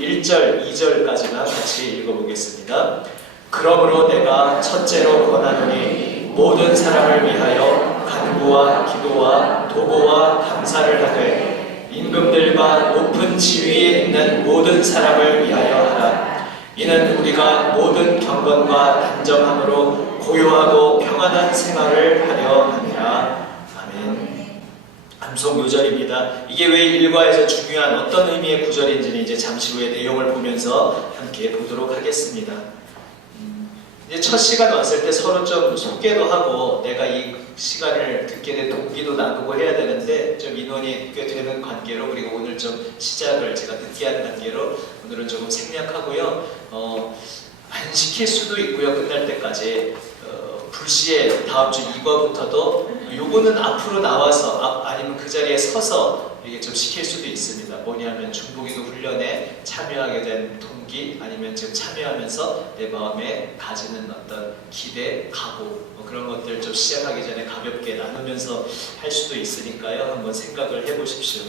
1절, 2절까지만 같이 읽어보겠습니다. 그러므로 내가 첫째로 권하노니 모든 사람을 위하여 간구와 기도와 도고와 감사를 하되 임금들과 높은 지위에 있는 모든 사람을 위하여 하라. 이는 우리가 모든 경건과 단정함으로 고요하고 평안한 생활을 하려 함이라. 아멘. 암송 요절입니다. 이게 왜 일과에서 중요한 어떤 의미의 구절인지는 이제 잠시 후에 내용을 보면서 함께 보도록 하겠습니다. 이제 첫 시간 왔을 때 서로 좀 소개도 하고 내가 이 시간을 듣게 된 동기도 나누고 해야 되는데 좀 인원이 꽤 되는 관계로, 그리고 오늘 좀 시작을 제가 늦게 한 관계로 오늘은 조금 생략하고요. 안 시킬 수도 있고요. 끝날 때까지 불시에 다음 주 2과부터도 요거는 앞으로 나와서 아니면 그 자리에 서서 이게 좀 시킬 수도 있습니다. 뭐냐면 중보기도 훈련에 참여하게 된 동기, 아니면 지금 참여하면서 내 마음에 가지는 어떤 기대, 각오, 그런 것들 좀 시작하기 전에 가볍게 나누면서 할 수도 있으니까요. 한번 생각을 해보십시오.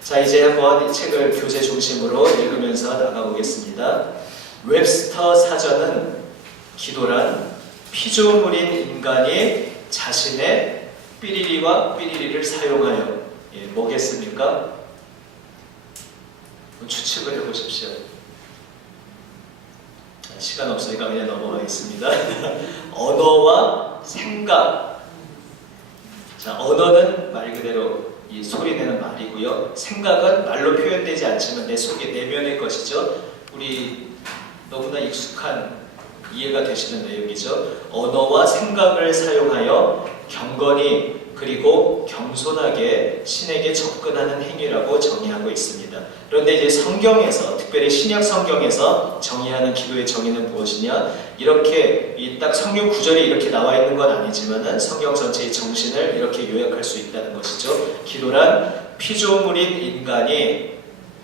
자, 이제 한번 이 책을 교재 중심으로 읽으면서 나가보겠습니다. 웹스터 사전은 기도란 피조물인 인간이 자신의 삐리리와 삐리리를 사용하여 뭐겠습니까? 추측을 해보십시오. 시간 없으니까 그냥 넘어가겠습니다. 언어와 생각. 자, 언어는 말 그대로 이 소리내는 말이고요. 생각은 말로 표현되지 않지만 내 속에 내면의 것이죠. 우리 너무나 익숙한 이해가 되시는 내용이죠. 언어와 생각을 사용하여 경건히 그리고 겸손하게 신에게 접근하는 행위라고 정의하고 있습니다. 그런데 이제 성경에서, 특별히 신약 성경에서 정의하는 기도의 정의는 무엇이냐? 이렇게 딱 성경 구절이 이렇게 나와 있는 건 아니지만은 성경 전체의 정신을 이렇게 요약할 수 있다는 것이죠. 기도란 피조물인 인간이,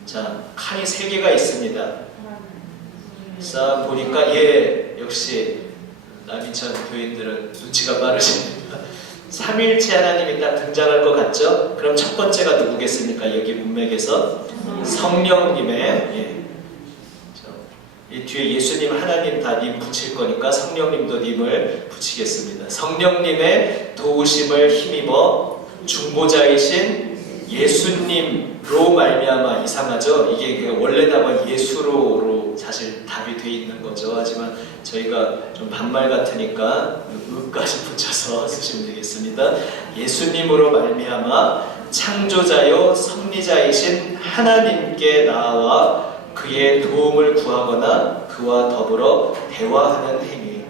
자, 칸이 3개가 있습니다. 자, 보니까 역시 남인천 교인들은 눈치가 빠르십니다. 삼일체 하나님이 딱 등장할 것 같죠? 그럼 첫 번째가 누구겠습니까? 여기 문맥에서 성령님의, 이 뒤에 예수님, 하나님 다 님 붙일 거니까 성령님도 님을 붙이겠습니다. 성령님의 도우심을 힘입어 중보자이신 예수님로 말미암아. 이상하죠? 이게 원래 답은 예수로로 사실 답이 돼 있는 거죠. 하지만 저희가 좀 반말 같으니까 의까지 붙여서 쓰시면 되겠습니다. 예수님으로 말미암아 창조자요 섭리자이신 하나님께 나아와 그의 도움을 구하거나 그와 더불어 대화하는 행위.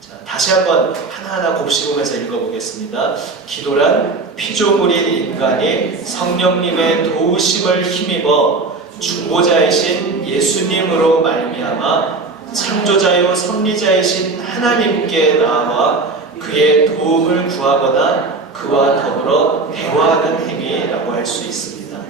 자, 다시 한번 하나하나 곱씹으면서 읽어보겠습니다. 기도란 피조물인 인간이 성령님의 도우심을 힘입어 중보자이신 예수님으로 말미암아 창조자요 섭리자이신 하나님께 나아와 그의 도움을 구하거나 그와 더불어 대화하는 행위라고 할 수 있습니다.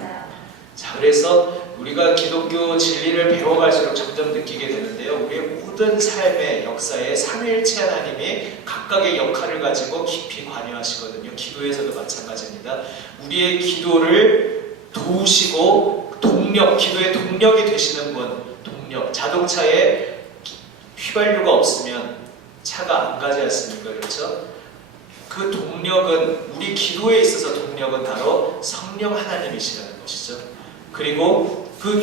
자, 그래서 우리가 기독교 진리를 배워갈수록 점점 느끼게 되는데요. 우리의 모든 삶의 역사에 삼위일체 하나님이 각각의 역할을 가지고 깊이 관여하시거든요. 기도에서도 마찬가지입니다. 우리의 기도를 도우시고 기도의 동력이 되시는 분, 자동차에 휘발유가 없으면 차가 안 가지 않습니까? 그렇죠? 그 동력은, 우리 기도에 있어서 동력은 바로 성령 하나님이시라는 것이죠. 그리고 그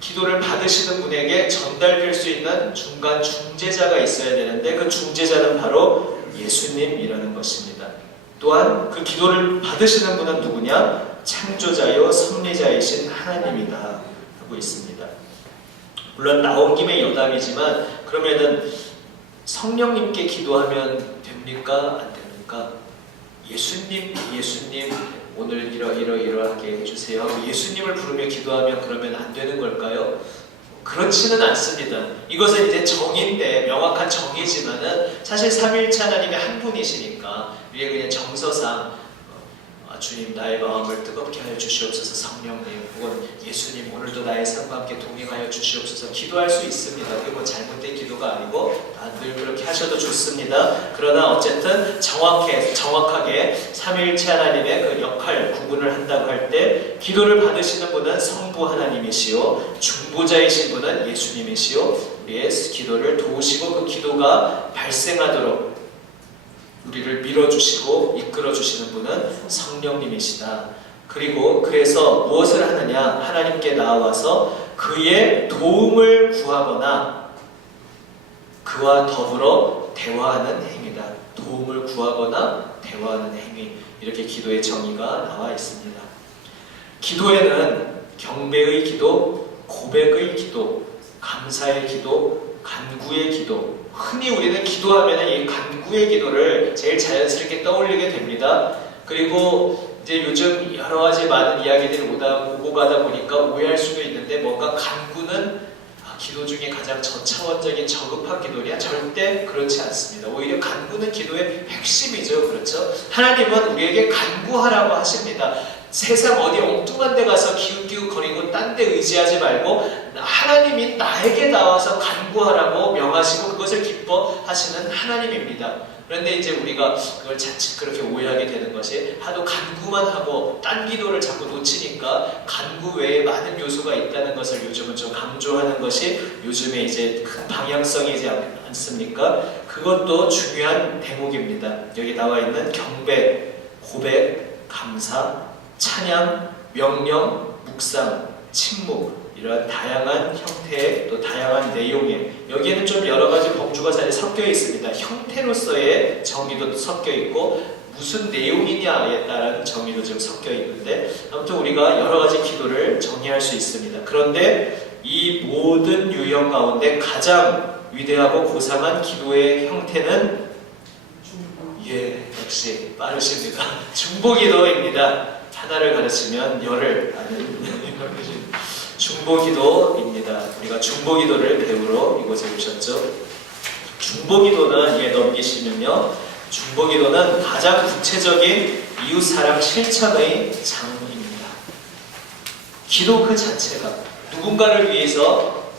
기도를 받으시는 분에게 전달될 수 있는 중간 중재자가 있어야 되는데 그 중재자는 바로 예수님이라는 것입니다. 또한 그 기도를 받으시는 분은 누구냐? 창조자요 섭리자이신 하나님이다 하고 있습니다. 물론 나온 김에 여담이지만, 그러면은 성령님께 기도하면 됩니까? 안 됩니까? 예수님 오늘 이러하게 해주세요 하고 예수님을 부르며 기도하면 그러면 안 되는 걸까요? 그렇지는 않습니다. 이것은 이제 정의인데, 명확한 정의지만은 사실 삼위일체 하나님이 한 분이시니까 우리가 그냥 정서상 주님 나의 마음을 뜨겁게 하여 주시옵소서. 성령님 혹은 예수님 오늘도 나의 삶과 함께 동행하여 주시옵소서. 기도할 수 있습니다. 그게 뭐 잘못된 기도가 아니고 늘 그렇게 하셔도 좋습니다. 그러나 어쨌든 정확하게 삼위일체 하나님의 그 역할 구분을 한다고 할 때 기도를 받으시는 분은 성부 하나님이시요 중보자이신 분은 예수님이시요 우리의 기도를 도우시고 그 기도가 발생하도록 우리를 밀어주시고 이끌어주시는 분은 성령님이시다. 그리고 그래서 무엇을 하느냐? 하나님께 나와서 그의 도움을 구하거나 그와 더불어 대화하는 행위다. 도움을 구하거나 대화하는 행위. 이렇게 기도의 정의가 나와 있습니다. 기도에는 경배의 기도, 고백의 기도, 감사의 기도, 간구의 기도. 흔히 우리는 기도하면 이 간구의 기도를 제일 자연스럽게 떠올리게 됩니다. 그리고 이제 요즘 여러 가지 많은 이야기들이 오고 가다 보니까 오해할 수도 있는데 뭔가 간구는 기도 중에 가장 저차원적인 저급한 기도냐? 절대 그렇지 않습니다. 오히려 간구는 기도의 핵심이죠. 그렇죠? 하나님은 우리에게 간구하라고 하십니다. 세상 어디 엉뚱한 데 가서 기웃기웃거리고 딴 데 의지하지 말고 하나님이 나에게 나와서 간구하라고 명하시고 그것을 기뻐하시는 하나님입니다. 그런데 이제 우리가 그걸 자칫 그렇게 오해하게 되는 것이 하도 간구만 하고 딴 기도를 자꾸 놓치니까 간구 외에 많은 요소가 있다는 것을 요즘은 좀 강조하는 것이 요즘에 이제 큰 방향성이지 않습니까? 그것도 중요한 대목입니다. 여기 나와 있는 경배, 고백, 감사, 찬양, 명령, 묵상, 침묵 이러한 다양한 형태의 또 다양한 내용의 여기에는 좀 여러 가지 범주가 잘 섞여 있습니다. 형태로서의 정의도 섞여 있고 무슨 내용이냐에 따른 정의도 좀 섞여 있는데 아무튼 우리가 여러 가지 기도를 정의할 수 있습니다. 그런데 이 모든 유형 가운데 가장 위대하고 고상한 기도의 형태는 역시 빠르십니다. 중보기도입니다. 하나를 가르치면 열을 아는 중보기도입니다. 우리가 중보기도를 배우러 이곳에 오셨죠. 중보기도는 넘기시면요. 중보기도는 가장 구체적인 이웃사랑 실천의 장입니다. 기도 그 자체가 누군가를 위해서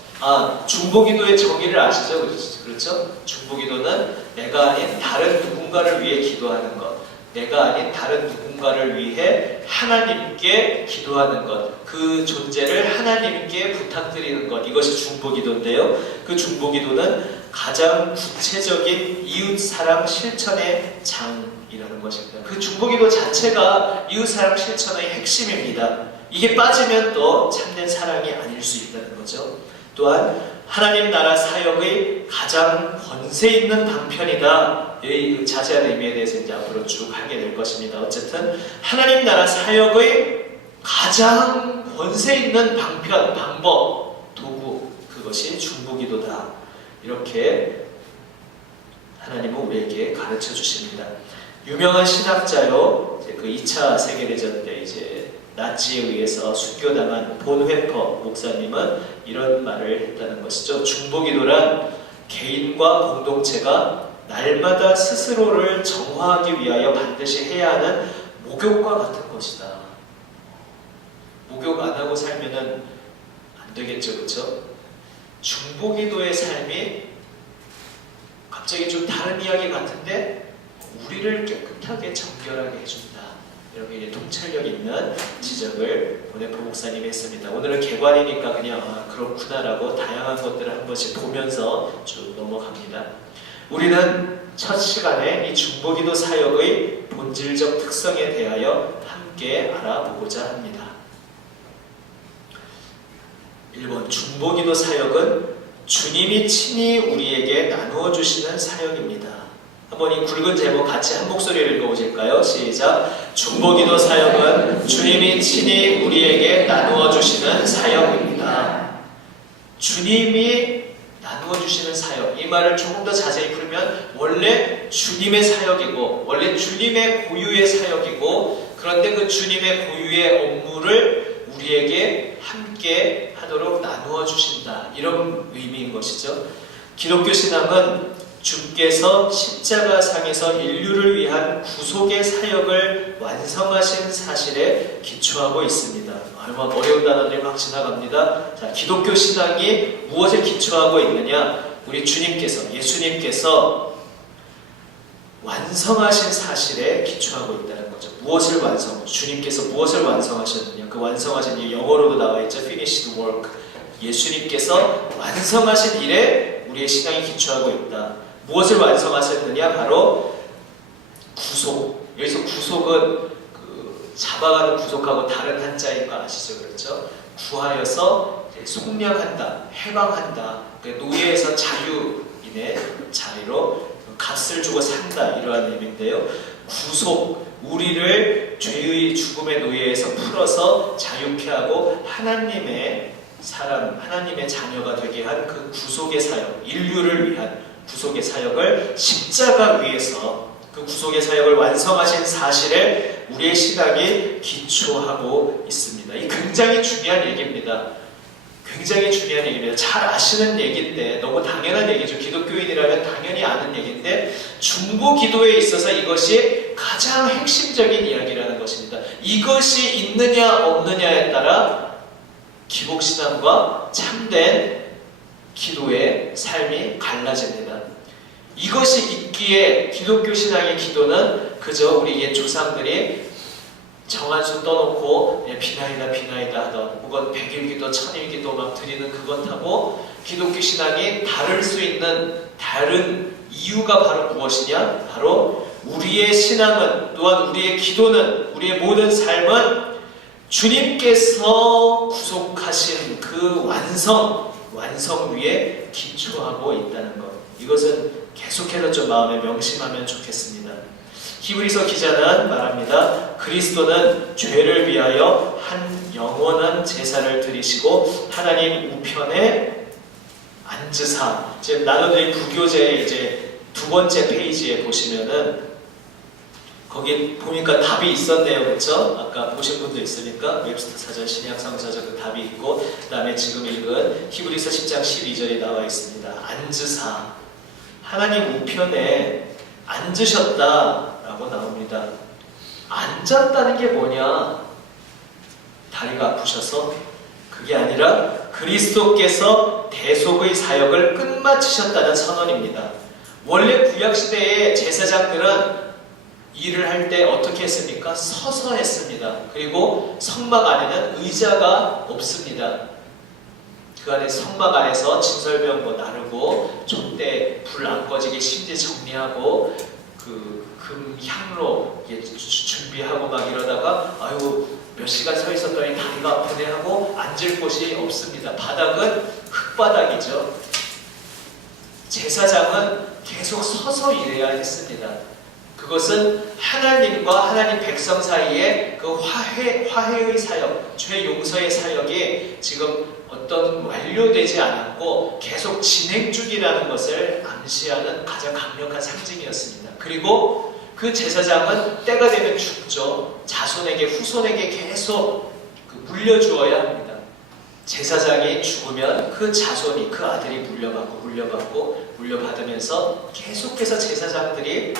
중보기도의 정의를 아시죠? 그렇죠? 중보기도는 내가 아닌 다른 누군가를 위해 기도하는 것, 내가 아닌 다른 누군가를 위해 하나님께 기도하는 것, 그 존재를 하나님께 부탁드리는 것, 이것이 중보기도인데요. 그 중보기도는 가장 구체적인 이웃사랑 실천의 장이라는 것입니다. 그 중보기도 자체가 이웃사랑 실천의 핵심입니다. 이게 빠지면 또 참된 사랑이 아닐 수 있다는 거죠. 또한 하나님 나라 사역의 가장 권세 있는 방편이다. 이 자세한 의미에 대해서 이제 앞으로 쭉 하게 될 것입니다. 어쨌든 하나님 나라 사역의 가장 권세 있는 방편, 방법, 도구 그것이 중보기도다. 이렇게 하나님은 우리에게 가르쳐 주십니다. 유명한 신학자요, 그 2차 세계대전 때 이제 나치에 의해서 순교당한 본회퍼 목사님은 이런 말을 했다는 것이죠. 중보기도란 개인과 공동체가 날마다 스스로를 정화하기 위하여 반드시 해야 하는 목욕과 같은 것이다. 목욕 안 하고 살면은 안 되겠죠, 그렇죠? 중보기도의 삶이 갑자기 좀 다른 이야기 같은데 우리를 깨끗하게 정결하게 해준다. 이렇게 통찰력 있는 지적을 본회퍼 목사님이 했습니다. 오늘은 개관이니까 그냥 그렇구나라고 다양한 것들을 한 번씩 보면서 쭉 넘어갑니다. 우리는 첫 시간에 이 중보기도 사역의 본질적 특성에 대하여 함께 알아보고자 합니다. 1번, 중보기도 사역은 주님이 친히 우리에게 나누어 주시는 사역입니다. 한번 이 굵은 제목 같이 한 목소리를 읽어보실까요? 시작! 중보기도 사역은 주님이 친히 우리에게 나누어 주시는 사역입니다. 주님이 나누어 주시는 사역, 이 말을 조금 더 자세히 풀면 원래 주님의 사역이고 원래 주님의 고유의 사역이고 그런데 그 주님의 고유의 업무를 우리에게 함께 하도록 나누어 주신다. 이런 의미인 것이죠. 기독교 신앙은 주께서 십자가상에서 인류를 위한 구속의 사역을 완성하신 사실에 기초하고 있습니다. 얼마 어려운 단어들이 막 지나갑니다. 자, 기독교 신앙이 무엇에 기초하고 있느냐? 우리 주님께서, 예수님께서 완성하신 사실에 기초하고 있다는 거죠. 무엇을 주님께서 무엇을 완성하셨느냐? 그 완성하신 일, 영어로도 나와 있죠. finished work. 예수님께서 완성하신 일에 우리의 신앙이 기초하고 있다. 무엇을 완성하셨느냐? 바로 구속. 여기서 구속은 잡아가는 구속하고 다른 한자인 거 아시죠? 그렇죠? 구하여서 속량한다, 해방한다. 노예에서 자유인의 자리로 값을 주고 산다, 이러한 의미인데요. 구속, 우리를 죄의 죽음의 노예에서 풀어서 자유케 하고 하나님의 사람, 하나님의 자녀가 되게 한 그 구속의 사역, 인류를 위한 구속의 사역을 십자가 위에서 그 구속의 사역을 완성하신 사실에 우리의 신앙이 기초하고 있습니다. 이 굉장히 중요한 얘기입니다. 굉장히 중요한 얘기입니다. 잘 아시는 얘기인데, 너무 당연한 얘기죠. 기독교인이라면 당연히 아는 얘기인데, 중보 기도에 있어서 이것이 가장 핵심적인 이야기라는 것입니다. 이것이 있느냐 없느냐에 따라 기복신앙과 참된 기도의 삶이 갈라집니다. 이것이 있기에 기독교 신앙의 기도는 그저 우리 옛 조상들이 정한수 떠놓고 비나이다 하던, 혹은 100일기도 1000일기도 막 드리는 그것하고 기독교 신앙이 다를 수 있는 다른 이유가 바로 무엇이냐? 바로 우리의 신앙은, 또한 우리의 기도는, 우리의 모든 삶은 주님께서 구속하신 그 완성 위에 기초하고 있다는 것. 이것은 계속해서 좀 마음에 명심하면 좋겠습니다. 히브리서 기자는 말합니다. 그리스도는 죄를 위하여 한 영원한 제사를 드리시고 하나님 우편에 앉으사. 지금 나눠드린 부교재의 이제 두 번째 페이지에 보시면은 거기 보니까 답이 있었네요. 그렇죠? 아까 보신 분도 있으니까 웹스터 사전, 신약성서전 그 답이 있고, 그 다음에 지금 읽은 히브리서 10장 12절에 나와 있습니다. 앉으사. 하나님 우편에 앉으셨다라고 나옵니다. 앉았다는 게 뭐냐? 다리가 아프셔서? 그게 아니라 그리스도께서 대속의 사역을 끝마치셨다는 선언입니다. 원래 구약시대의 제사장들은 일을 할 때 어떻게 했습니까? 서서 했습니다. 그리고 성막 안에는 의자가 없습니다. 그 안에 성막 안에서 진설병 나르고, 촛대 불 안 꺼지게 심지 정리하고, 그 금 향로 준비하고 막 이러다가 아유 몇 시간 서 있었더니 다리가 아프네 하고 앉을 곳이 없습니다. 바닥은 흙바닥이죠. 제사장은 계속 서서 일해야 했습니다. 그것은 하나님과 하나님 백성 사이에 그 화해의 사역, 죄 용서의 사역이 지금 어떤 완료되지 않았고 계속 진행 중이라는 것을 암시하는 가장 강력한 상징이었습니다. 그리고 그 제사장은 때가 되면 죽죠. 자손에게, 후손에게 계속 물려주어야 합니다. 제사장이 죽으면 그 자손이, 그 아들이 물려받으면서 계속해서 제사장들이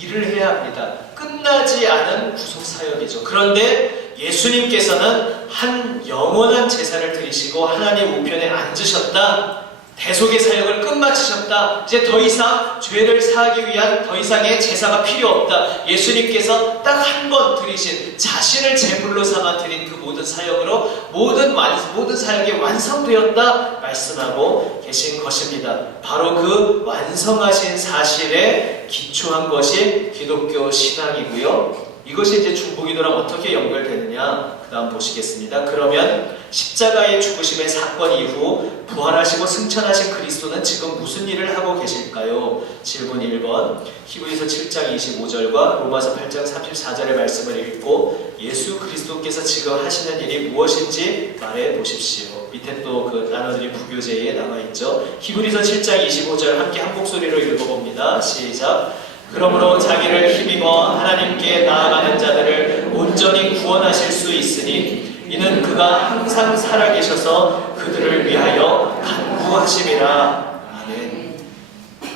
일을 해야 합니다. 끝나지 않은 구속사역이죠. 그런데 예수님께서는 한 영원한 제사를 드리시고 하나님 우편에 앉으셨다. 대속의 사역을 끝마치셨다. 이제 더 이상 죄를 사하기 위한 더 이상의 제사가 필요 없다. 예수님께서 딱 한 번 드리신, 자신을 제물로 삼아 드린 그 모든 사역으로 모든 사역이 완성되었다 말씀하고 계신 것입니다. 바로 그 완성하신 사실에 기초한 것이 기독교 신앙이고요. 이것이 이제 중보기도랑 어떻게 연결되느냐, 그 다음 보시겠습니다. 그러면 십자가의 죽으심의 사건 이후 부활하시고 승천하신 그리스도는 지금 무슨 일을 하고 계실까요? 질문 1번, 히브리서 7장 25절과 로마서 8장 34절의 말씀을 읽고 예수 그리스도께서 지금 하시는 일이 무엇인지 말해 보십시오. 밑에 또 그 나눠드린 부교재에 나와 있죠. 히브리서 7장 25절 함께 한 목소리로 읽어봅니다. 시작. 그러므로 자기를 힘입어 하나님께 나아가는 자들을 온전히 구원하실 수 있으니 이는 그가 항상 살아계셔서 그들을 위하여 간구하심이라. 아멘.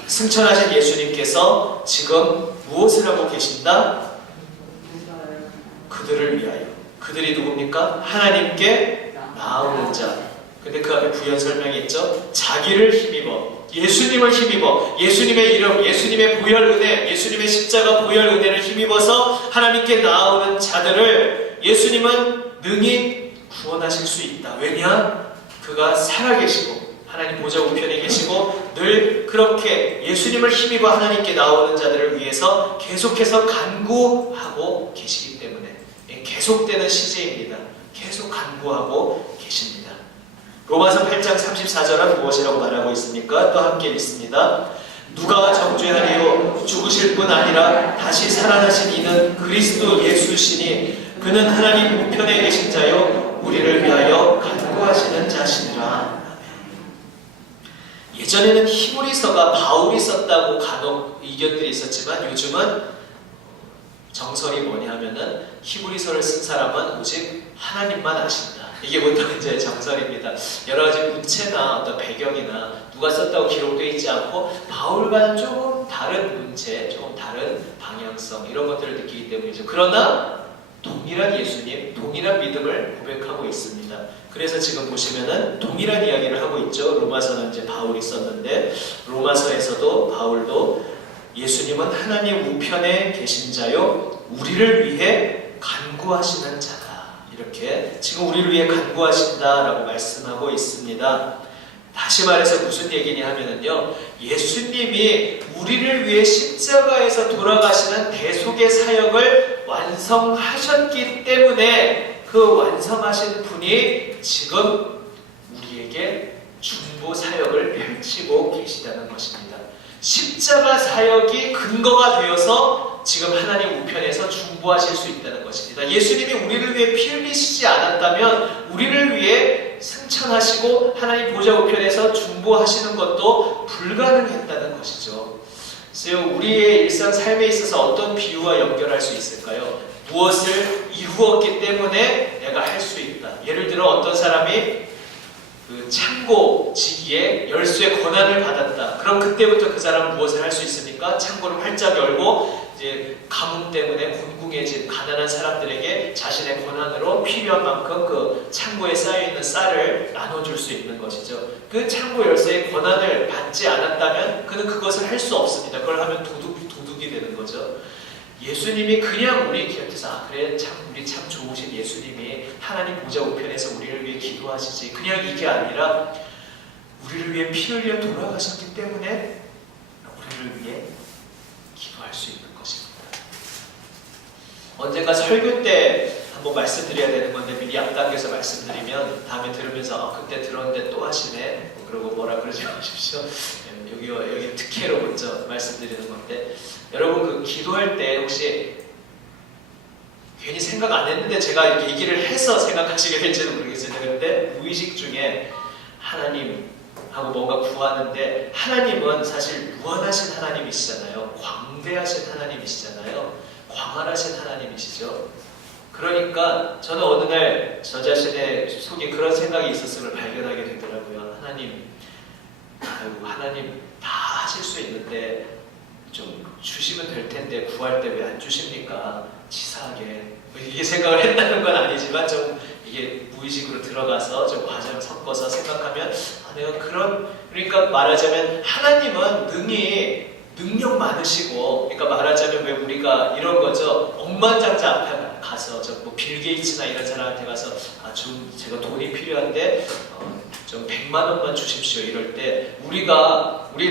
승천하신 예수님께서 지금 무엇을 하고 계신다? 그들을 위하여. 그들이 누굽니까? 하나님께 나아오는 자. 근데 그 앞에 부연 설명이 있죠. 자기를 힘입어, 예수님을 힘입어, 예수님의 이름, 예수님의 보혈 은혜, 예수님의 십자가 보혈 은혜를 힘입어서 하나님께 나아오는 자들을 예수님은 능히 구원하실 수 있다. 왜냐? 그가 살아계시고 하나님 보좌 우편에 계시고 늘 그렇게 예수님을 힘입어 하나님께 나오는 자들을 위해서 계속해서 간구하고 계시기 때문에 계속되는 시제입니다. 계속 간구하고 계십니다. 로마서 8장 34절은 무엇이라고 말하고 있습니까? 또 함께 읽습니다. 누가 정죄하리요? 죽으실 뿐 아니라 다시 살아나신 이는 그리스도 예수시니 그는 하나님 우편에 계신 자요 우리를 위하여 간구하시는 자시니라. 예전에는 히브리서가 바울이 썼다고 간혹 의견들이 있었지만 요즘은 정설이 뭐냐 하면은 히브리서를 쓴 사람은 오직 하나님만 아신다. 이게 보통 이제 정설입니다. 여러 가지 문체나 어떤 배경이나 누가 썼다고 기록되어 있지 않고 바울과는 조금 다른 문체, 조금 다른 방향성 이런 것들을 느끼기 때문이죠. 그러나 동일한 예수님, 동일한 믿음을 고백하고 있습니다. 그래서 지금 보시면은 동일한 이야기를 하고 있죠. 로마서는 이제 바울이 썼는데 로마서에서도 바울도 예수님은 하나님 우편에 계신 자요 우리를 위해 간구하시는 자다. 이렇게 지금 우리를 위해 간구하신다라고 말씀하고 있습니다. 다시 말해서 무슨 얘기냐 하면은요, 예수님이 우리를 위해 십자가에서 돌아가시는 대속의 사역을 완성하셨기 때문에 그 완성하신 분이 지금 우리에게 중보 사역을 펼치고 계시다는 것입니다. 십자가 사역이 근거가 되어서 지금 하나님 우편에서 중보하실 수 있다는 것입니다. 예수님이 우리를 위해 피 흘리시지 않았다면 우리를 위해 승천하시고 하나님 보좌 우편에서 중보하시는 것도 불가능했다는 것이죠. 그래서 우리의 일상 삶에 있어서 어떤 비유와 연결할 수 있을까요? 무엇을 이루었기 때문에 내가 할 수 있다. 예를 들어 어떤 사람이 그 창고지기에 열쇠 권한을 받았다. 그럼 그때부터 그 사람은 무엇을 할 수 있습니까? 창고를 활짝 열고 이제 가뭄 때문에 곤궁해진 가난한 사람들에게 자신의 권한으로 필요한 만큼 그 창고에 쌓여있는 쌀을 나눠줄 수 있는 것이죠. 그 창고 열쇠의 권한을 받지 않았다면 그는 그것을 할 수 없습니다. 그걸 하면 도둑이 되는 거죠. 예수님이 그냥 우리 곁에서 그래 우리 참 좋으신 예수님이 하나님 보좌 우편에서 우리를 위해 기도하시지 그냥 이게 아니라 우리를 위해 피 흘려 돌아가셨기 때문에 우리를 위해 기도할 수 있는 것입니다. 언젠가 설교 때 한번 말씀드려야 되는 건데 미리 앞당겨서 말씀드리면 다음에 들으면서 그때 들었는데 또 하시네 그러고 뭐라 그러지 마십시오. 여기 특혜로 먼저 말씀드리는 건데 여러분 그 기도할 때 혹시 괜히 생각 안 했는데 제가 이렇게 얘기를 해서 생각하시게 될지는 모르겠습니다. 그런데 무의식 중에 하나님하고 뭔가 구하는데 하나님은 사실 무한하신 하나님이시잖아요. 광대하신 하나님이시잖아요. 광활하신 하나님이시죠. 그러니까 저는 어느 날 저 자신의 속에 그런 생각이 있었음을 발견하게 되더라고요. 하나님 다 하실 수 있는데 좀 주시면 될 텐데 구할 때 왜 안 주십니까? 치사하게 이게 생각을 했다는 건 아니지만 좀 이게 무의식으로 들어가서 좀 과정을 섞어서 생각하면 내가 그러니까 말하자면 하나님은 능히 능력 많으시고 그러니까 말하자면 왜 우리가 이런 거죠. 억만장자 앞에 가서 뭐 빌 게이츠나 이런 사람한테 가서 좀 제가 돈이 필요한데 좀 100만 원만 주십시오 이럴 때 우리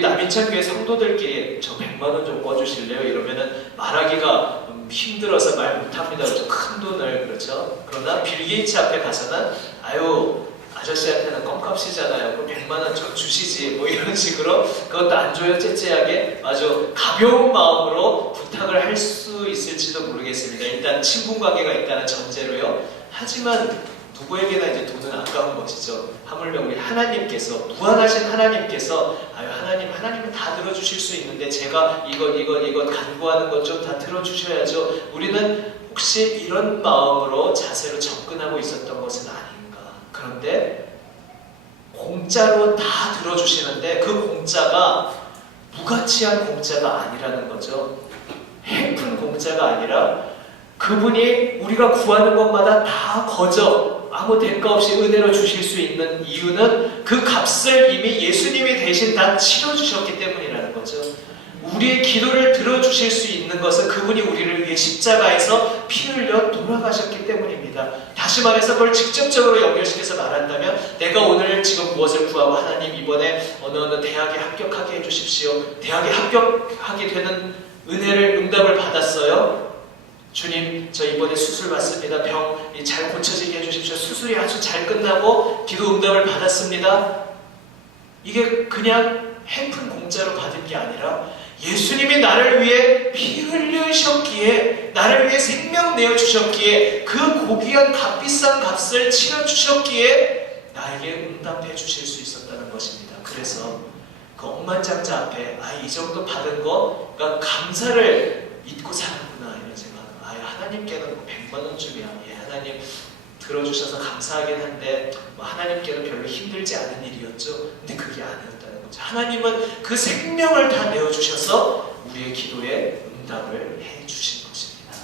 남인천 교회 성도들끼리 저 100만 원 좀 꿔주실래요? 이러면은 말하기가 힘들어서 말 못합니다. 그렇죠? 큰 돈을 그렇죠. 그러나 빌 게이츠 앞에 가서는 아저씨한테는 껌값이잖아요. 그럼 100만 원 좀 주시지 뭐 이런 식으로 그것도 안 줘요 째째하게 아주 가벼운 마음으로 부탁을 할 수 있을지도 모르겠습니다. 일단 친분관계가 있다는 전제로요. 하지만 누구에게나 이제 돈은 아까운 것이죠. 하물며 우리 하나님께서 무한하신 하나님께서 하나님은 다 들어주실 수 있는데 제가 이것 간구하는 것 좀 다 들어주셔야죠. 우리는 혹시 이런 마음으로 자세로 접근하고 있었던 것은 아닌가. 그런데 공짜로 다 들어주시는데 그 공짜가 무가치한 공짜가 아니라는 거죠. 해픈 공짜가 아니라 그분이 우리가 구하는 것마다 다 거저 아무 대가 없이 은혜로 주실 수 있는 이유는 그 값을 이미 예수님이 대신 다 치러주셨기 때문이라는 거죠. 우리의 기도를 들어주실 수 있는 것은 그분이 우리를 위해 십자가에서 피 흘려 돌아가셨기 때문입니다. 다시 말해서 그걸 직접적으로 연결시켜서 말한다면 내가 오늘 지금 무엇을 구하고 하나님 이번에 어느 대학에 합격하게 해주십시오. 대학에 합격하게 되는 은혜를 응답을 받았어요. 주님, 저 이번에 수술 받습니다. 병 잘 고쳐지게 해주십시오. 수술이 아주 잘 끝나고 기도 응답을 받았습니다. 이게 그냥 해픈 공짜로 받은 게 아니라 예수님이 나를 위해 피 흘리셨기에, 나를 위해 생명 내어주셨기에, 그 고귀한 값비싼 값을 치러주셨기에 나에게 응답해 주실 수 있었다는 것입니다. 그래서 그 억만장자 앞에 이 정도 받은 거가 감사를 잊고 사는구나 이런 생각. 하나님께는 100만 원 주면 하나님 들어주셔서 감사하긴 한데 하나님께는 별로 힘들지 않은 일이었죠. 근데 그게 아니었다는 거죠. 하나님은 그 생명을 다 내어주셔서 우리의 기도에 응답을 해주신 것입니다.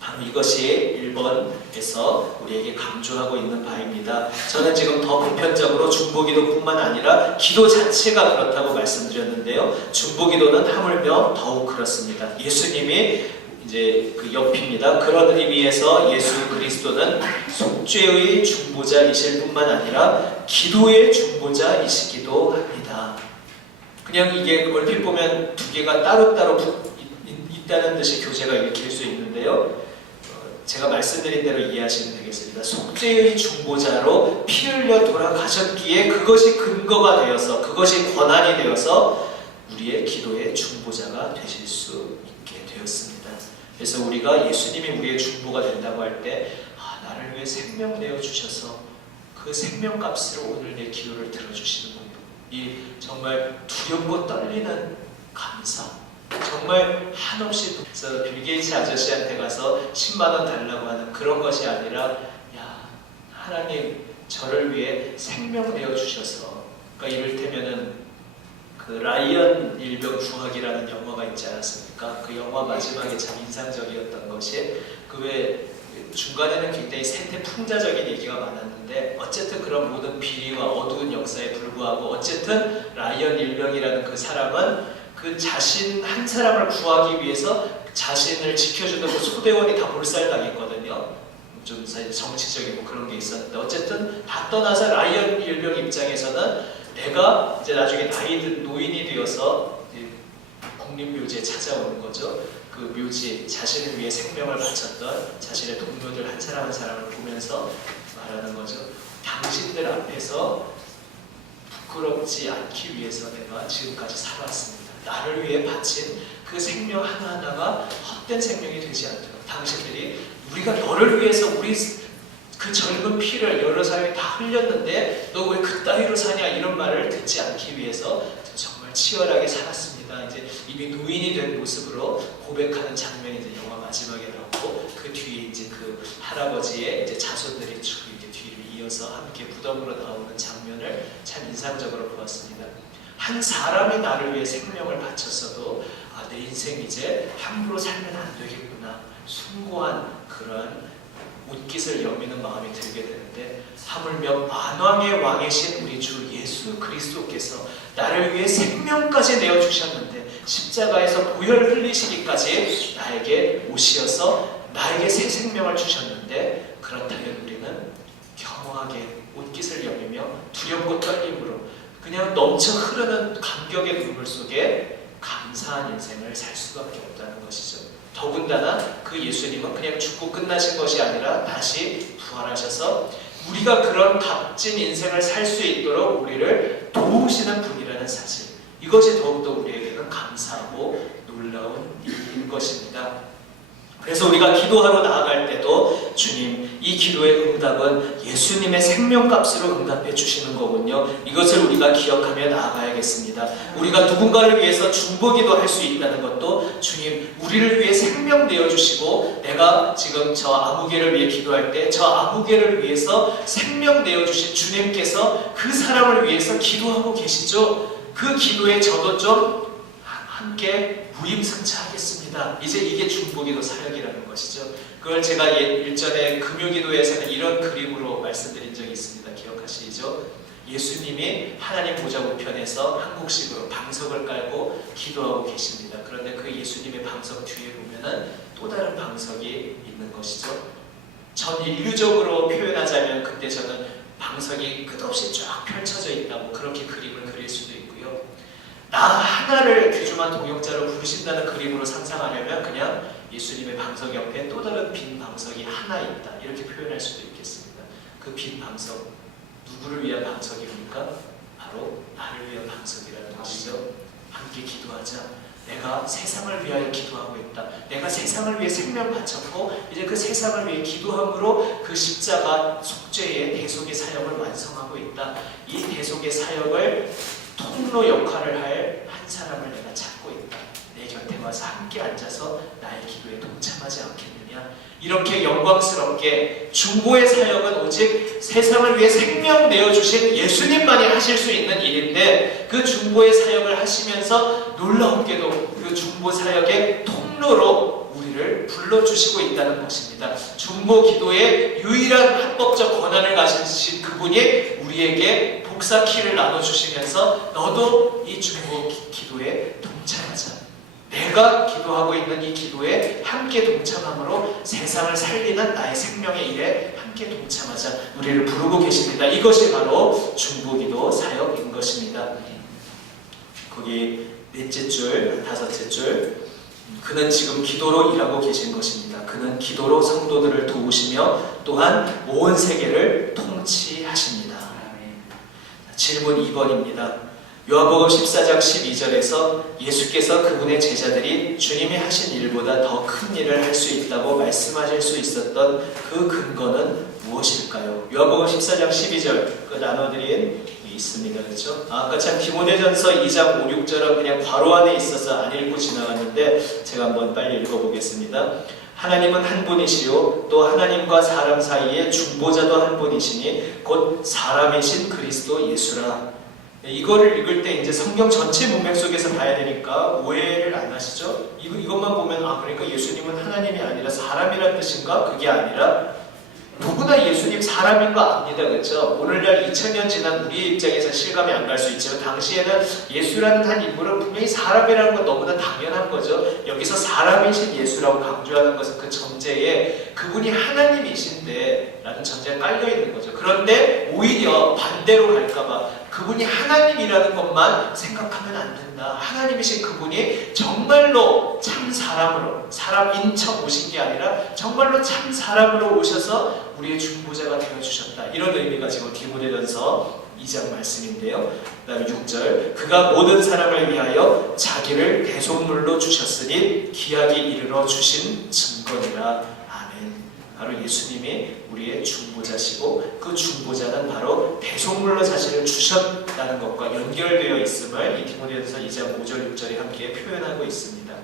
바로 이것이 1번에서 우리에게 강조하고 있는 바입니다. 저는 지금 더 보편적으로 중보기도뿐만 아니라 기도 자체가 그렇다고 말씀드렸는데요. 중보기도는 하물며 더욱 그렇습니다. 예수님이 이제 그 옆입니다. 그런 의미에서 예수 그리스도는 속죄의 중보자이실 뿐만 아니라 기도의 중보자이시기도 합니다. 그냥 이게 얼핏 보면 두 개가 따로따로 있다는 듯이 교재가 읽힐 수 있는데요. 제가 말씀드린 대로 이해하시면 되겠습니다. 속죄의 중보자로 피 흘려 돌아가셨기에 그것이 근거가 되어서, 그것이 권한이 되어서 우리의 기도의 중보자가 되실 수 있게 되었습니다. 그래서 우리가 예수님이 우리의 중보가 된다고 할 때 나를 위해 생명 내어주셔서 그 생명값으로 오늘 내 기도를 들어주시는군요. 이 정말 두렵고 떨리는 감사, 정말 한없이 빌 게이츠 아저씨한테 가서 10만 원 달라고 하는 그런 것이 아니라 하나님 저를 위해 생명 내어주셔서, 그러니까 이를테면은 그 라이언 일병 구하기라는 영화가 있지 않았습니까? 그 영화 마지막에 참 인상적이었던 것이 그 외 중간에는 굉장히 세태풍자적인 얘기가 많았는데 어쨌든 그런 모든 비리와 어두운 역사에 불구하고 어쨌든 라이언 일병이라는 그 사람은 그 자신 한 사람을 구하기 위해서 자신을 지켜주는 그 소대원이 다 몰살당했거든요. 좀 정치적인 그런 게 있었는데 어쨌든 다 떠나서 라이언 일병 입장에서는 내가 이제 나중에 노인이 되어서 국립묘지에 찾아오는 거죠. 그 묘지, 자신을 위해 생명을 바쳤던 자신의 동료들 한 사람 한 사람을 보면서 말하는 거죠. 당신들 앞에서 부끄럽지 않기 위해서 내가 지금까지 살아왔습니다. 나를 위해 바친 그 생명 하나하나가 헛된 생명이 되지 않도록 당신들이, 우리가 너를 위해서 우리 그 젊은 피를 여러 사람이 다 흘렸는데 너 왜 그따위로 사냐 이런 말을 듣지 않기 위해서 정말 치열하게 살았습니다. 이제 이미 노인이 된 모습으로 고백하는 장면이 이제 영화 마지막에 나오고 그 뒤에 이제 그 할아버지의 이제 자손들이 쭉 이렇게 뒤를 이어서 함께 무덤으로 나오는 장면을 참 인상적으로 보았습니다. 한 사람이 나를 위해 생명을 바쳤어도 내 인생 이제 함부로 살면 안 되겠구나, 숭고한 그런 옷깃을 여미는 마음이 들게 되는데 하물며 만왕의 왕이신 우리 주 예수 그리스도께서 나를 위해 생명까지 내어주셨는데 십자가에서 보혈 흘리시기까지 나에게 오시어서 나에게 새 생명을 주셨는데 그렇다면 우리는 겸허하게 옷깃을 여미며 두렵고 떨림으로 그냥 넘쳐 흐르는 감격의 눈물 속에 감사한 인생을 살 수밖에 없다는 것이죠. 더군다나 그 예수님은 그냥 죽고 끝나신 것이 아니라 다시 부활하셔서 우리가 그런 값진 인생을 살 수 있도록 우리를 도우시는 분이라는 사실, 이것이 더욱더 우리에게는 감사하고 놀라운 일인 것입니다. 그래서 우리가 기도하러 나아갈 때도 주님, 이 기도의 응답은 예수님의 생명값으로 응답해 주시는 거군요. 이것을 우리가 기억하며 나아가야겠습니다. 우리가 누군가를 위해서 중보기도 할 수 있다는 것도 주님, 우리를 위해 생명 내어주시고 내가 지금 저 아무개를 위해 기도할 때 저 아무개를 위해서 생명 내어주신 주님께서 그 사람을 위해서 기도하고 계시죠. 그 기도에 저도 좀 함께 무임승차하겠습니다. 이제 이게 중보기도 사역이라는 것이죠. 그걸 제가 일전에 금요기도에서는 이런 그림으로 말씀드린 적이 있습니다. 기억하시죠? 예수님이 하나님 보좌 우편에서 한국식으로 방석을 깔고 기도하고 계십니다. 그런데 그 예수님의 방석 뒤에 보면은 또 다른 방석이 있는 것이죠. 전 인류적으로 표현하자면 그때 저는 방석이 끝없이 쫙 펼쳐져 있다고 그렇게 그림을 그릴 수도 있고요. 나 하나를 귀중한 동역자로 부르신다는 그림으로 상상하려면 그냥 예수님의 방석 옆에 또 다른 빈 방석이 하나 있다 이렇게 표현할 수도 있겠습니다. 그 빈 방석, 누구를 위한 방석입니까? 바로 나를 위한 방석이라는 것이죠. 함께 기도하자. 내가 세상을 위하여 기도하고 있다. 내가 세상을 위해 생명 바쳤고 이제 그 세상을 위해 기도함으로 그 십자가 속죄의 대속의 사역을 완성하고 있다. 이 대속의 사역을 통로 역할을 할 한 사람을 내가 찾고 있다. 내 곁에 와서 함께 앉아서 나의 기도에 동참하지 않겠느냐. 이렇게 영광스럽게 중보의 사역은 오직 세상을 위해 생명 내어주신 예수님만이 하실 수 있는 일인데 그 중보의 사역을 하시면서 놀라운게도 그 중보 사역의 통로로 우리를 불러주시고 있다는 것입니다. 중보 기도의 유일한 합법적 권한을 가지신 그분이 우리에게 복사키를 나눠주시면서 너도 이 중보 기도에 동참하자. 내가 기도하고 있는 이 기도에 함께 동참함으로 세상을 살리는 나의 생명의 일에 함께 동참하자. 우리를 부르고 계십니다. 이것이 바로 중보기도 사역인 것입니다. 거기 넷째 줄, 다섯째 줄, 그는 지금 기도로 일하고 계신 것입니다. 그는 기도로 성도들을 도우시며 또한 온 세계를 통치하십니다. 질문 2번입니다. 요한복음 14장 12절에서 예수께서 그분의 제자들이 주님이 하신 일보다 더 큰 일을 할 수 있다고 말씀하실 수 있었던 그 근거는 무엇일까요? 요한복음 14장 12절 그 나눠드린 있습니다. 그렇죠? 아까 참 디모데전서 2장 5, 6절은 그냥 괄호 안에 있어서 안 읽고 지나갔는데 제가 한번 빨리 읽어보겠습니다. 하나님은 한 분이시요 또 하나님과 사람 사이에 중보자도 한 분이시니 곧 사람이신 그리스도 예수라. 이거를 읽을 때 이제 성경 전체 문맥 속에서 봐야 되니까 오해를 안 하시죠? 이것만 보면 그러니까 예수님은 하나님이 아니라 사람이란 뜻인가? 그게 아니라 누구나 예수님 사람인 거 압니다. 그렇죠? 오늘날 2000년 지난 우리의 입장에서 실감이 안 갈 수 있지만 당시에는 예수라는 한 인물은 분명히 사람이라는 건 너무나 당연한 거죠. 여기서 사람이신 예수라고 강조하는 것은 그 전제에 그분이 하나님이신데 라는 전제가 깔려있는 거죠. 그런데 오히려 반대로 갈까봐 그분이 하나님이라는 것만 생각하면 안 된다. 하나님이신 그분이 정말로 참 사람으로, 사람인 척 오신 게 아니라 정말로 참 사람으로 오셔서 우리의 중보자가 되어주셨다. 이런 의미가 지금 디모데전서 2장 말씀인데요. 그 다음에 6절 그가 모든 사람을 위하여 자기를 대속물로 주셨으니 기약이 이르러 주신 증거니라. 바로 예수님이 우리의 중보자시고 그 중보자는 바로 대속물로 자신을 주셨다는 것과 연결되어 있음을 이 디모데전서 2장 5절 6절이 함께 표현하고 있습니다.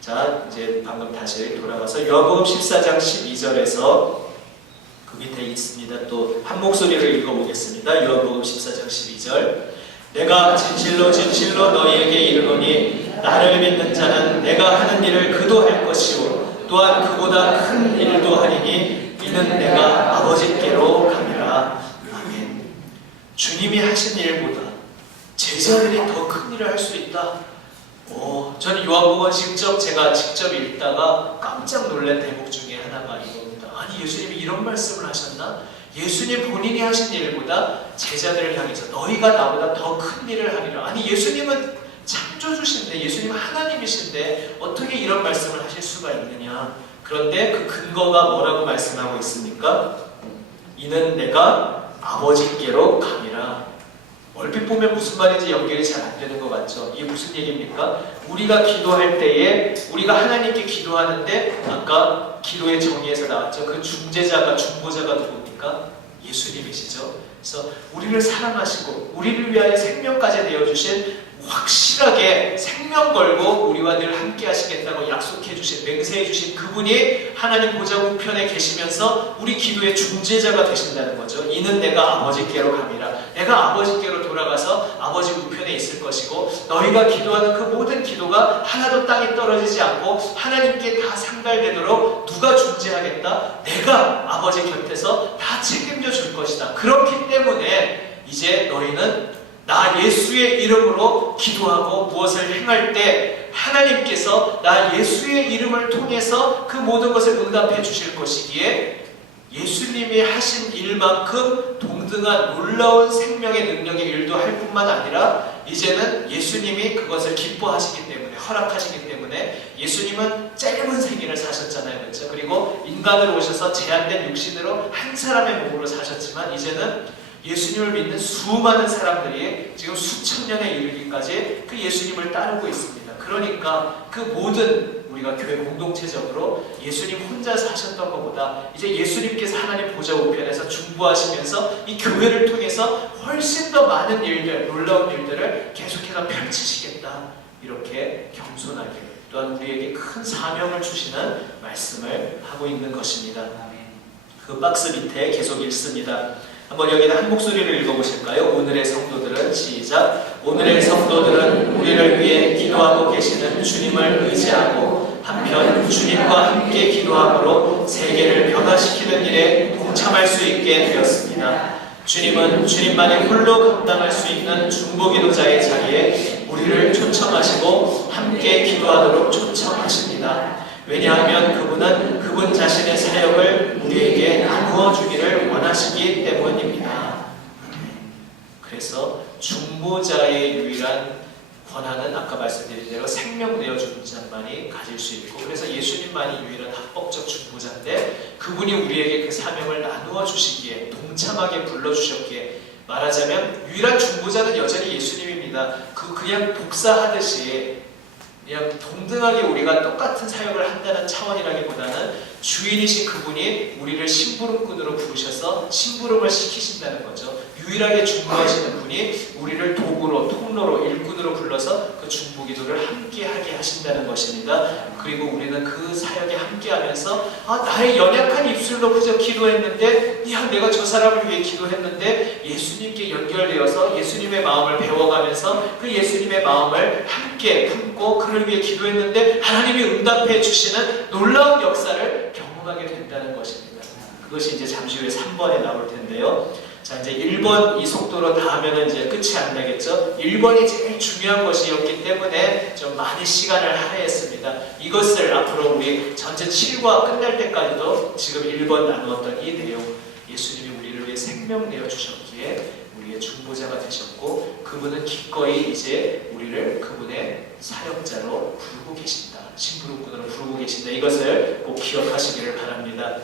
자, 이제 방금 다시 돌아가서 요한복음 14장 12절에서 그 밑에 있습니다. 또 한 목소리를 읽어보겠습니다. 요한복음 14장 12절 내가 진실로 진실로 너희에게 이르노니 나를 믿는 자는 내가 하는 일을 그도 할 것이요 또한 그보다 큰 일도 하리니 이는 내가 아버지께로 가니라. 아멘. 주님이 하신 일보다 제자들이 더 큰 일을 할 수 있다. 저는 요한복음 제가 직접 읽다가 깜짝 놀란 대목 중에 하나가 이겁니다. 아니 예수님이 이런 말씀을 하셨나? 예수님 본인이 하신 일보다 제자들을 향해서 너희가 나보다 더 큰 일을 하리라. 아니 예수님은 창조주신데 예수님은 하나님이신데 어떻게 이런 말씀을 하실 수가 있느냐. 그런데 그 근거가 뭐라고 말씀하고 있습니까? 이는 내가 아버지께로 가니라. 얼핏 보면 무슨 말인지 연결이 잘 안 되는 것 같죠? 이게 무슨 얘기입니까? 우리가 기도할 때에 우리가 하나님께 기도하는데 아까 기도의 정의에서 나왔죠. 그 중재자가 중보자가 누굽니까? 예수님이시죠. 그래서 우리를 사랑하시고 우리를 위하여 생명까지 내어주신 확실하게 생명 걸고 우리와 늘 함께 하시겠다고 약속해 주신, 맹세해 주신 그분이 하나님 보좌 우편에 계시면서 우리 기도의 중재자가 되신다는 거죠. 이는 내가 아버지께로 가니라. 내가 아버지께로 돌아가서 아버지 우편에 있을 것이고 너희가 기도하는 그 모든 기도가 하나도 땅에 떨어지지 않고 하나님께 다 상달되도록 누가 중재하겠다? 내가 아버지 곁에서 다 책임져 줄 것이다. 그렇기 때문에 이제 너희는 나 예수의 이름으로 기도하고 무엇을 행할 때 하나님께서 나 예수의 이름을 통해서 그 모든 것을 응답해 주실 것이기에 예수님이 하신 일만큼 동등한 놀라운 생명의 능력의 일도 할 뿐만 아니라 이제는 예수님이 그것을 기뻐하시기 때문에 허락하시기 때문에 예수님은 짧은 생애를 사셨잖아요. 그렇죠? 그리고 인간으로 오셔서 제한된 육신으로 한 사람의 몸으로 사셨지만 이제는 예수님을 믿는 수많은 사람들이 지금 수천 년에 이르기까지 그 예수님을 따르고 있습니다. 그러니까 그 모든 우리가 교회 공동체적으로 예수님 혼자 사셨던 것보다 이제 예수님께서 하나님 보좌 우편에서 중보하시면서 이 교회를 통해서 훨씬 더 많은 일들, 놀라운 일들을 계속해서 펼치시겠다. 이렇게 겸손하게 또한 우리에게 큰 사명을 주시는 말씀을 하고 있는 것입니다. 그 박스 밑에 계속 읽습니다. 한번 여기다 한 목소리를 읽어보실까요? 오늘의 성도들은 시작. 오늘의 성도들은 우리를 위해 기도하고 계시는 주님을 의지하고 한편 주님과 함께 기도함으로 세계를 변화시키는 일에 동참할 수 있게 되었습니다. 주님은 주님만이 홀로 감당할 수 있는 중보기도자의 자리에 우리를 초청하시고 함께 기도하도록 초청하십니다. 왜냐하면 그분은 그분 자신의 사역을 우리에게 나누어 주기를 원하시기 때문입니다. 그래서 중보자의 유일한 권한은 아까 말씀드린 대로 생명 내어주는 자만이 가질 수 있고 그래서 예수님만이 유일한 합법적 중보자인데 그분이 우리에게 그 사명을 나누어 주시기에 동참하게 불러주셨기에 말하자면 유일한 중보자는 여전히 예수님입니다. 그냥 복사하듯이 그냥 동등하게 우리가 똑같은 사역을 한다는 차원이라기보다는 주인이신 그분이 우리를 심부름꾼으로 부르셔서 심부름을 시키신다는 거죠. 유일하게 중보하시는 분이 우리를 도구로, 통로로, 일꾼으로 불러서 그 중보기도를 함께하게 하신다는 것입니다. 그리고 우리는 그 사역에 함께하면서 나의 연약한 입술로 그저 기도했는데 내가 저 사람을 위해 기도했는데 예수님께 연결되어서 예수님의 마음을 배워가면서 그 예수님의 마음을 함께 품고 그를 위해 기도했는데 하나님이 응답해 주시는 놀라운 역사를 경험하게 된다는 것입니다. 그것이 이제 잠시 후에 3번에 나올 텐데요. 자, 이제 1번 이 속도로 다 하면 이제 끝이 안 나겠죠? 1번이 제일 중요한 것이었기 때문에 좀 많은 시간을 할애했습니다. 이것을 앞으로 우리 전체 7과 끝날 때까지도 지금 1번 나누었던 이 내용, 예수님이 우리를 위해 생명 내어주셨기에 우리의 중보자가 되셨고 그분은 기꺼이 이제 우리를 그분의 사역자로 부르고 계신다. 심부름꾼으로 부르고 계신다. 이것을 꼭 기억하시기를 바랍니다.